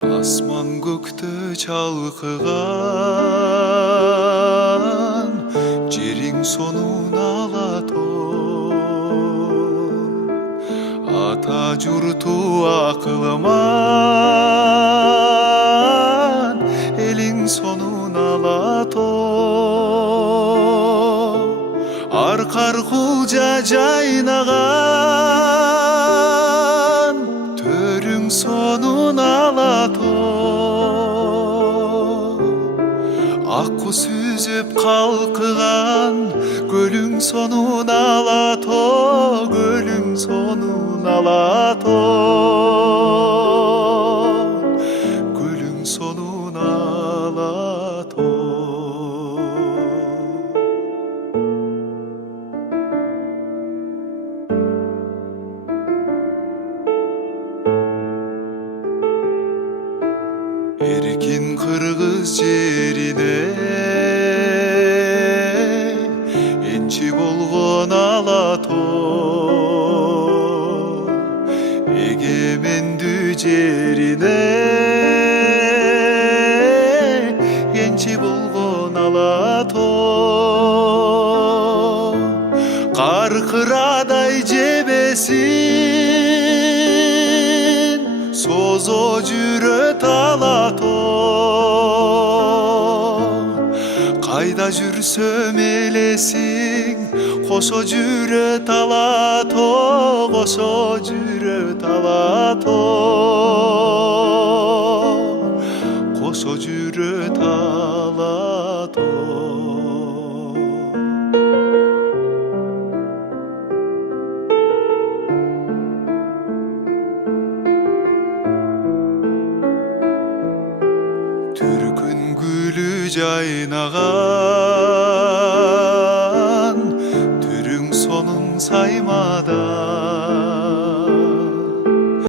Асман көкті çalқыған, жерің сонун алатон. Ата жұрту ақылман, елің сонун алатон. Арқар құлжа жайнаған, төрің сонун алатон. Аққу сүзіп қалқыған, көлің сонун алатон, көлің сонун алатон, көлің сонун алатон. Еркин қырғыз жеріне енші болған алатон. Егеменді жеріне енші болған алатон. Қарқырадай жебесін созо жүрөт алатон. Қайда жүрсөм элесиң, кошо жүрөт алатон, кошо жүрөт алатон, кошо жүрөт алатон. Түркүн гүлү жайнаган, түрүң сонун саймадан.